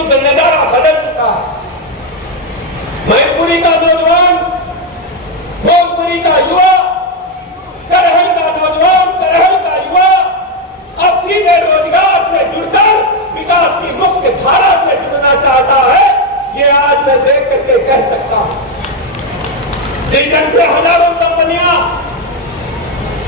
युद्ध नजारा बदल चुका है। मैनपुरी का नौजवान, भोजपुरी का युवा, करहल का नौजवान, करहल का युवा अब सीधे रोजगार से जुड़कर विकास की मुख्य धारा से जुड़ना चाहता है। ये आज मैं देख करके कह सकता हूं। जिस ढंग से हजारों कंपनियां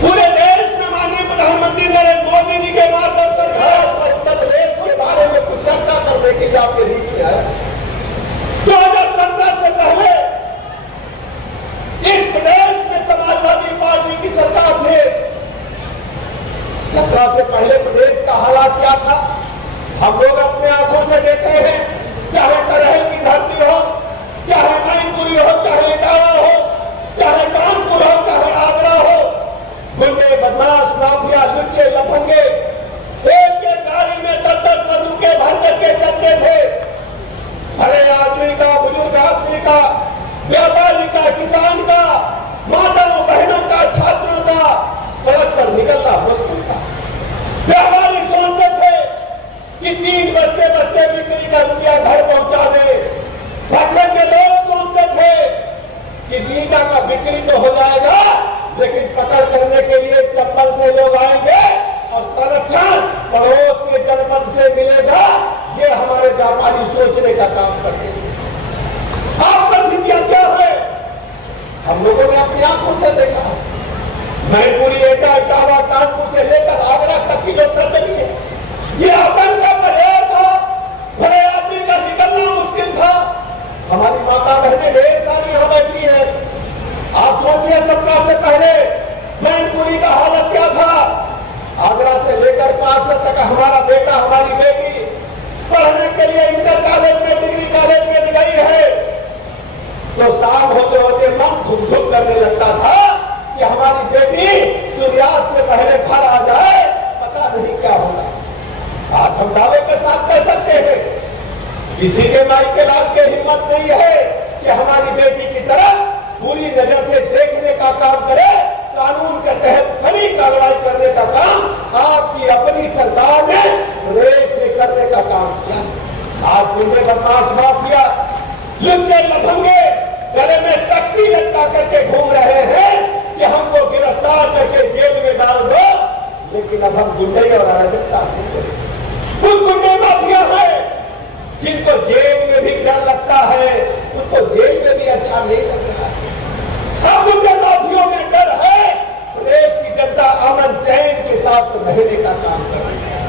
पूरे देश में माननीय प्रधानमंत्री नरेंद्र मोदी जी के मार्गदर्शन है और उत्तर प्रदेश के बारे में कुछ चर्चा करने के लिए आपके बीच में आया। 2017 से पहले इस प्रदेश में समाजवादी पार्टी की सरकार थी। 17 से पहले प्रदेश का हालात क्या था हम लोग अपने आंखों से देखे हैं। चाहे करहल की धरती हो, चाहे मैनपुरी हो, चाहे इटावा हो, चाहे कानपुर हो, चाहे आगरा हो, गुंडे, बदमाश, माफिया, लुच्चे, लफंगे एक के गाड़ी में 10-10 बंदूकें भर करके चलते थे। भले आदमी का, बुजुर्ग आदमी का, व्यापारी का, किसान का, माताओं बहनों का, छात्रों का सड़क पर निकलना मुश्किल था। व्यापारी सोचते थे कि 3 बजते बजते बिक्री का रुपया घर पहुंचा दे। भट्टे के लोग सोचते थे कि बीटा का बिक्री तो हो जाएगा, लेकिन पकड़ करने के लिए चप्पल से लोग आएंगे और संरक्षण पड़ोस के जनपद से मिलेगा। ये हमारे व्यापारी सोचने का काम करते थे। आप परिस्थितियां क्या है हम लोगों ने अपनी आंखों से देखा। मैनपुरी, एटा, इटावा, कानपुर से लेकर आगरा तक की जो सरजमी है, ये आतंक का पर्याय था। भले आदमी का निकलना मुश्किल था। हमारी माता बहनें ढेर सारी यहां बैठी है। आप सोचिए 17 से पहले मैनपुरी का हालत क्या था। आगरा से लेकर 5 तक हमारा बेटा, हमारी बेटी पढ़ने के लिए इंटर कॉलेज में, डिग्री कॉलेज में गई है तो शाम होते होते मन धुक धुक करने लगता था कि हमारी बेटी सूर्यास्त से पहले घर आ जाए, पता नहीं क्या होगा। आज हम दावे के साथ कह सकते हैं किसी के माई के लाल के हिम्मत नहीं है कि हमारी बेटी की तरफ पूरी नजर से देखने का काम करे, कानून के तहत कड़ी कार्रवाई करने का काम आपकी अपनी सरकार ने प्रदेश में करने का काम किया। आप गुंडे, बदमाश, माफिया, लुच्चे, लफंगे गले में तख्ती लटका करके घूम रहे हैं कि हमको गिरफ्तार करके जेल में डाल दो, लेकिन अब हम गुंडे और अराजकता नहीं करेंगे। कुछ गुंडे माफिया है जिनको जेल में भी डर लगता है, उनको जेल में भी अच्छा नहीं लग रहा है। अब गुंडे माफियों में डर है, प्रदेश की जनता अमन चैन के साथ रहने का काम कर रही है।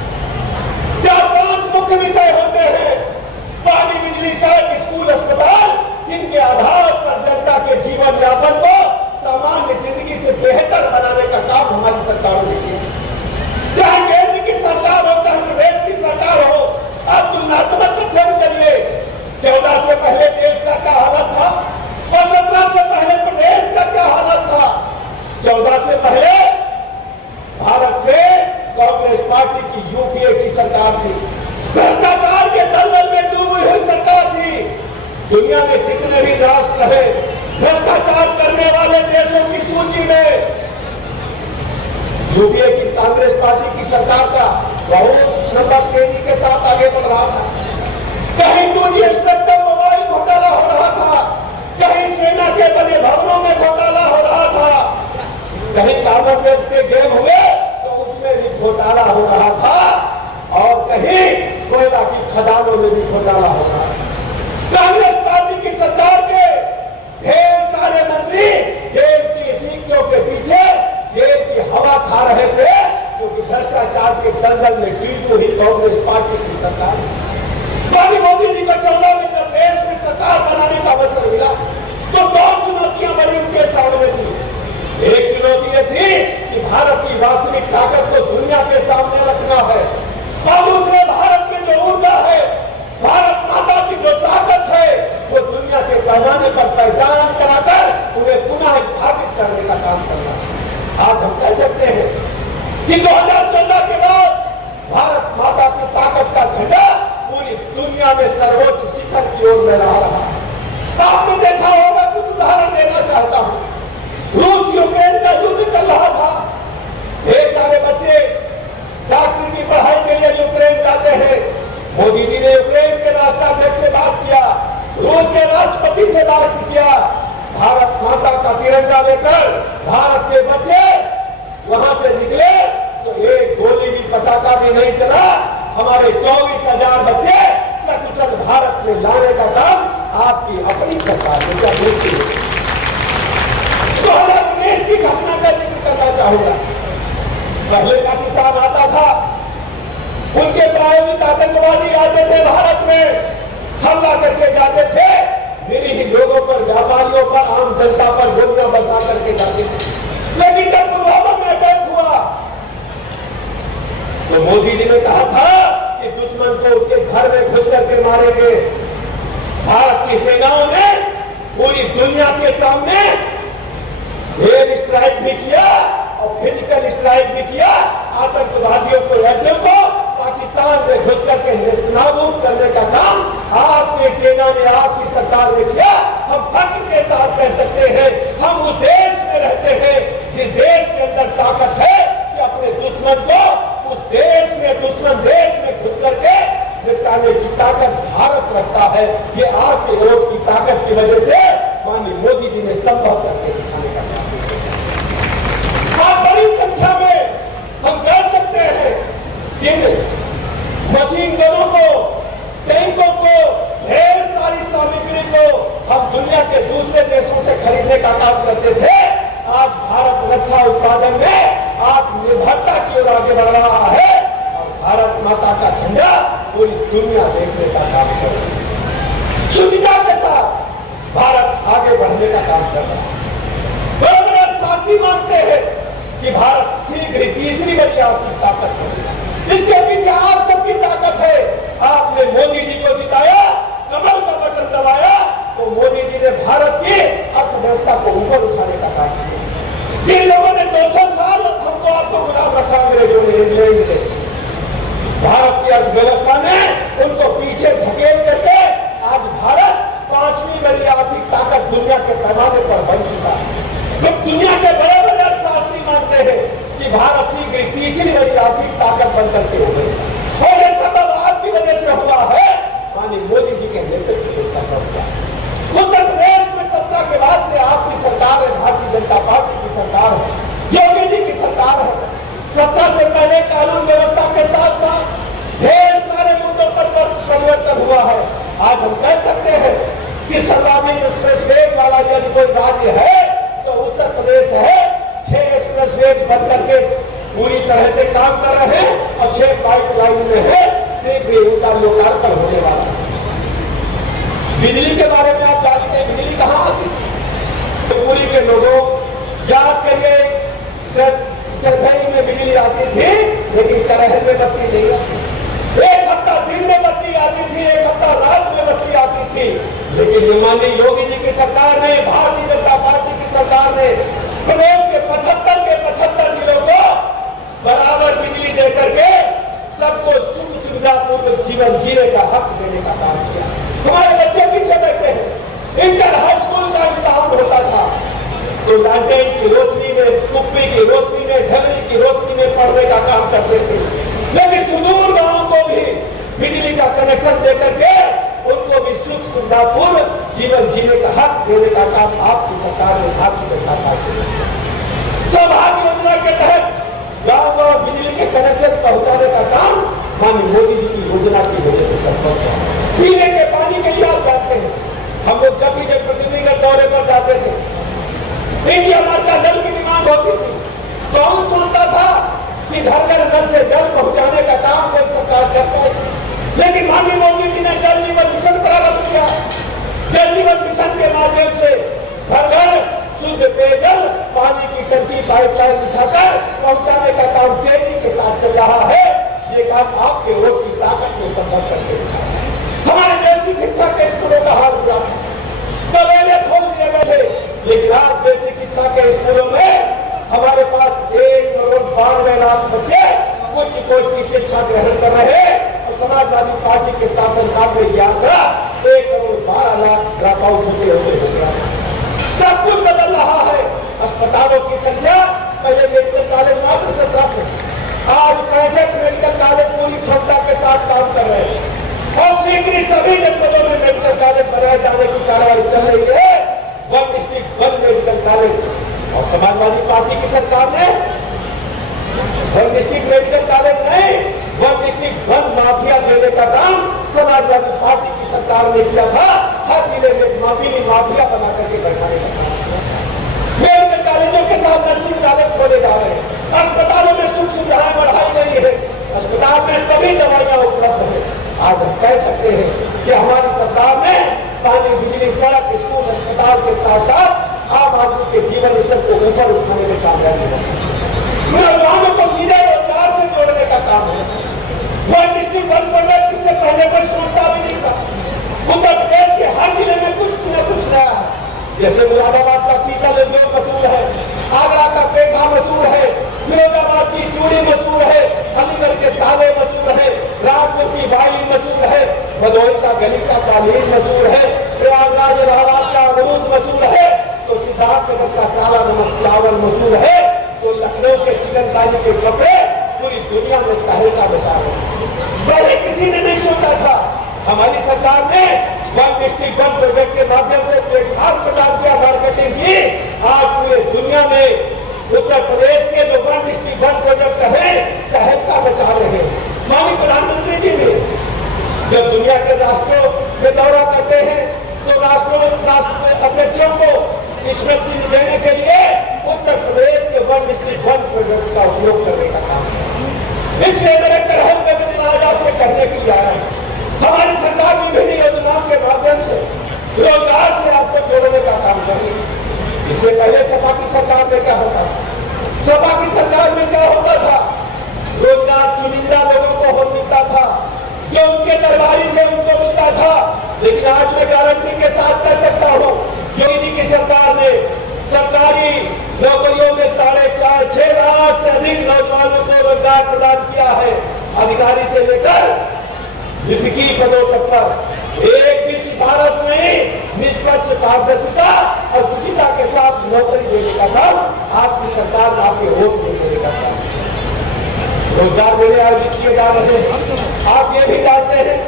4-5 मुख्य विषय होते हैं, पानी, बिजली, सड़क, स्कूल, अस्पताल, जिनके आधार पर जनता के जीवन यापन को सामान्य जिंदगी से बेहतर बनाने का काम हमारी सरकारों ने किया। चाहे केंद्र की सरकार हो, चाहे प्रदेश की सरकार हो, आप तुलनात्मक अध्ययन करिए। 14 से पहले देश का क्या हालत था और 17 से पहले प्रदेश का क्या हालत था। 14 से पहले भारत में कांग्रेस पार्टी की यूपीए की सरकार थी, भ्रष्टाचार के दलदल में डूबी हुई सरकार थी। दुनिया में जितने भी राष्ट्र है भ्रष्टाचार करने वाले देशों की सूची में यूपीए की कांग्रेस पार्टी की सरकार का बहुत नंबर तेजी के साथ आगे बढ़ रहा था। कहीं 2G स्पेक्ट्रम मोबाइल घोटाला हो रहा था, कहीं सेना के बने भवनों में घोटाला हो रहा था, कहीं कॉमनवेल्थ के गेम हुए तो उसमें भी घोटाला हो रहा था, और कहीं कोयला की खदानों में भी घोटाला हो रहा था। कांग्रेस पार्टी की सरकार के ढेर सारे मंत्री जेल की सीटों के पीछे जेल की हवा खा रहे थे, क्योंकि भ्रष्टाचार के दलदल में डूबी हुई कांग्रेस पार्टी की सरकार। माननीय मोदी जी को 14 में जब देश में सरकार बनाने का अवसर मिला तो 2 चुनौतियां बड़ी उनके सामने थी। एक चुनौती ये थी कि भारत की वास्तविक ताकत को दुनिया के सामने रखना है, और दूसरे भारत में जो ऊर्जा है, भारत माता की जो ताकत है, वो दुनिया के पैमाने पर पहचान कराकर उन्हें पुनः स्थापित करने का काम करना है। आज हम कह सकते हैं कि 2014 के बाद भारत माता की ताकत का झंडा पूरी दुनिया में सर्वोच्च शिखर की ओर लहरा रहा है। आपने देखा होगा, कुछ उदाहरण देना चाहता हूं। रूस यूक्रेन का युद्ध चल रहा था, ढेर सारे बच्चे डॉक्टरी की तिरंगा लेकर भारत के बच्चे वहां से निकले तो एक गोली भी पटाखा भी नहीं चला। हमारे 24,000 बच्चे सकुशल भारत में लाने का काम आपकी अपनी सरकार ने किया। 2019 की घटना का जिक्र करना चाहूंगा। पहले पाकिस्तान आता था, उनके प्रायोजित आतंकवादी आते थे भारत में, हमला करके जाते थे, निरीह लोगों पर, व्यापारियों पर, आम जनता पर गोलियां बरसा करके जाते थे। लेकिन जब पुलवामा में अटैक हुआ तो मोदी जी ने कहा था कि दुश्मन को उसके घर में घुस करके मारेंगे। भारत की सेनाओं ने पूरी दुनिया के सामने एयर स्ट्राइक भी किया और फिजिकल स्ट्राइक भी किया। आतंकवादियों को, एडो को पाकिस्तान में घुस करके नेस्तनाबूद करने का काम आपकी सेना ने, आपकी सरकार ने किया। हम फख्र के साथ कह सकते हैं, हम उस देश में रहते हैं जिस देश के अंदर ताकत है कि अपने दुश्मन को उस देश में, दुश्मन देश में घुस करके निपटाने की ताकत भारत रखता है। ये आपके वोट की ताकत की वजह से माननीय मोदी जी ने संभव करके दिखाने का काम किया। बड़ी संख्या में हम कह सकते हैं जिन मशीन गनों को, टैंकों को, ढेर सारी सामग्री को हम दुनिया के दूसरे देशों से खरीदने का काम करते थे, आज भारत रक्षा उत्पादन में आत्मनिर्भरता की ओर आगे बढ़ रहा है और भारत माता का झंडा पूरी दुनिया देखने का काम कर रही है। शुचिता के साथ भारत आगे बढ़ने का काम कर रहा है। बड़े साथी मानते हैं कि भारत शीघ्र ही तीसरी बड़ी आर्थिक ताकत बनेगा। इसके पीछे आप सबकी ताकत है। आपने मोदी जी को जिताया, कमल का बटन दबाया तो मोदी जी ने भारत की अर्थव्यवस्था को ऊपर उठाने का काम किया। जिन लोगों ने 200 साल हमको आपको गुलाम रखा अंग्रेजों ने, इंग्लैंड ने, भारत की अर्थव्यवस्था ने उनको पीछे धकेल करके आज भारत 5वीं बड़ी आर्थिक ताकत दुनिया के पैमाने पर बन चुका है। लोग दुनिया के बड़े बड़े अर्थशास्त्री मानते हैं कि भारत शीघ्र तीसरी बड़ी आर्थिक ताकत बनकर के हो गई और यह सबब आपकी वजह से हुआ है, माननीय मोदी जी के नेतृत्व में संभव हुआ। उत्तर प्रदेश में 17 के बाद से आपकी सरकार है, भारतीय जनता पार्टी की सरकार है, योगी जी की सरकार है। 17 से पहले कानून व्यवस्था के साथ साथ ढेर सारे मुद्दों पर परिवर्तन हुआ है। आज हम कह सकते हैं कि सर्वाधिक एक्सप्रेसवे वाला यदि कोई राज्य है तो उत्तर प्रदेश है। 6 एक्सप्रेसवे बन करके पूरी तरह से काम कर रहे हैं और 6 पाइपलाइन में है, शीघ्र ही उनका लोकार्पण होने वाला है। बिजली के बारे में आप जानते हैं, बिजली कहाँ आती थी? पूरी के लोगों याद करिए, सरभई में बिजली आती थी लेकिन करहल में बत्ती नहीं आती। एक हफ्ता दिन में बत्ती आती थी, एक हफ्ता रात में बत्ती आती थी। लेकिन माननीय योगी जी की सरकार ने, भारतीय जनता पार्टी की सरकार ने प्रदेश के 75 जिलों को बराबर बिजली दे करके सबको सुख सुविधा पूर्वक जीवन जीने का हक देने का काम किया। हमारे बच्चे पीछे बैठे हैं, इंटर हाई स्कूल का इम्तिहान होता था तो लालटेन की रोशनी में, कुप्पी की रोशनी में, ढगरी की रोशनी में पढ़ने का काम करते थे। लेकिन सुदूर गांव को भी बिजली का कनेक्शन देकर के उनको भी सुख सुविधा पूर्ण जीवन जीने का हक देने का काम आपकी सरकार ने, भारतीय जनता पार्टी ने। सौभाग्य योजना के तहत गांव गांव बिजली के कनेक्शन पहुंचाने का काम माननीय मोदी जी की योजना की वजह से संभव हुआ। पीने के पानी के लिए आप जानते हैं, हम लोग जब भी प्रतिनिधिगत दौरे पर जाते थे, इंडिया मार्ट का नल की डिमांड होती थी। कौन सोचता था कि घर घर नल से जल पहुंचाने का काम कोई सरकार कर पाएगी? लेकिन माननीय मोदी जी ने जल जीवन मिशन प्रारंभ किया। जल जीवन मिशन के माध्यम से घर घर शुद्ध पेयजल, पानी की टंकी, पाइपलाइन बिछाकर पहुंचाने का काम तेजी के साथ चल रहा है। ये काम आपके वोट की ताकत में संभव करके दिखाया है। हमारे बेसिक शिक्षा के स्कूलों का हाल बुरा था, पहले खोल दिए गए थे, लेकिन आज बेसिक शिक्षा के स्कूलों में हमारे पास 1,92,00,000 बच्चे उच्च कोटि की शिक्षा ग्रहण कर रहे हैं और समाजवादी पार्टी के शासनकाल में यह आंकड़ा 1,12,00,000 ड्रॉप आउट होते हो गया। सब कुछ बदल रहा है। अस्पतालों की संख्या, पहले मेडिकल कॉलेज मात्र 17 थे, आज 65 मेडिकल कॉलेज पूरी क्षमता के साथ काम कर रहे हैं और शीघ्र सभी जनपदों में मेडिकल कॉलेज बनाए जाने की कार्रवाई चल रही है। 1 district 1 medical college Samajwadi party की सरकार ने वन डिस्ट्रिक्ट मेडिकल कॉलेज नहीं, वन डिस्ट्रिक्ट वन माफिया देने का काम समाजवादी पार्टी की सरकार ने किया था। हर जिले में माफिया बना करके बैठाने का काम। मेडिकल कॉलेजों के साथ नर्सिंग कॉलेज खोले जा रहे हैं। अस्पतालों में सुख सुविधाएं बढ़ाई गई है। अस्पताल में सभी दवाइयां उपलब्ध है। आज हम कह सकते हैं कि हमारी सरकार ने पानी, बिजली, सड़क, स्कूल, अस्पताल के साथ साथ आम आदमी के जीवन स्तर को ऊपर उठाने में कामयाबी है। नौजवानों को सीधे रोजगार से जोड़ने का काम है। वन डिस्ट्रिक्ट वन प्रोडक्ट इससे पहले कोई सोचता भी नहीं था। उत्तर प्रदेश के हर जिले में कुछ न कुछ नया है। जैसे मुरादाबाद का पीतल उद्योग मशहूर है, आगरा का पेठा मशहूर है, फिरोजाबाद की चूड़ी मशहूर है, अलीगढ़ के ताले मशहूर है, रामपुर की वाइन मशहूर है, भदोही का गलीचा कालीन मशहूर है, प्रयागराज इलाहाबाद का अमरूद मशहूर है, तो सिद्धार्थनगर का काला नमक चावल मशहूर है, तो लखनऊ के चिकनकारी के कपड़े पूरी दुनिया में तहलका मचा रहे। पहले किसी ने नहीं सोचा था। हमारी सरकार ने वन डिस्ट्रिक्ट वन प्रोजेक्ट के माध्यम से प्लेटफॉर्म प्रदान किया, मार्केटिंग की। आज पूरे दुनिया में उत्तर प्रदेश के जो वन डिस्ट्रिक्ट वन प्रोजेक्ट है तहलका मचा रहे हैं। माननीय प्रधानमंत्री जी भी जब दुनिया के राष्ट्रों में दौरा करते हैं तो राष्ट्र अध्यक्षों को स्मृति देने के लिए उत्तर प्रदेश के वन डिस्ट्रिक्ट वन प्रोजेक्ट का उपयोग करने का काम है। इसलिए मेरे करहल में आज आपसे कहने के लिए आया है, हमारी सरकार विभिन्न योजनाओं के माध्यम से रोजगार से आपको जोड़ने का काम कर रही है। इससे पहले सपा की सरकार में क्या होता था? सपा की सरकार में क्या होता था? रोजगार चुनिंदा लोगों को मिलता था, जो उनके दरबारी थे उनको मिलता था। लेकिन आज मैं गारंटी के साथ कह सकता हूँ, योगी जी की सरकार ने सरकारी नौकरियों में 4.5-6 लाख से अधिक नौजवानों को रोजगार प्रदान किया है। अधिकारी से लेकर लिपिकी पदों तक पर एक भी सिफारिश नहीं, निष्पक्ष, पारदर्शिता और शुचिता के साथ नौकरी देने का काम आपकी सरकार ने आपके वोट में देने का काम। रोजगार मेले आयोजित किए जा रहे हैं। आप ये भी जानते हैं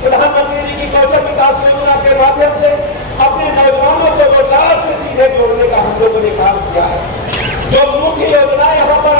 प्रधानमंत्री जी की कौशल विकास योजना के माध्यम से अपने नौजवानों को रोजगार से सीधे जोड़ने का हम लोगों ने काम किया है। जो मुख्य योजना यहाँ पर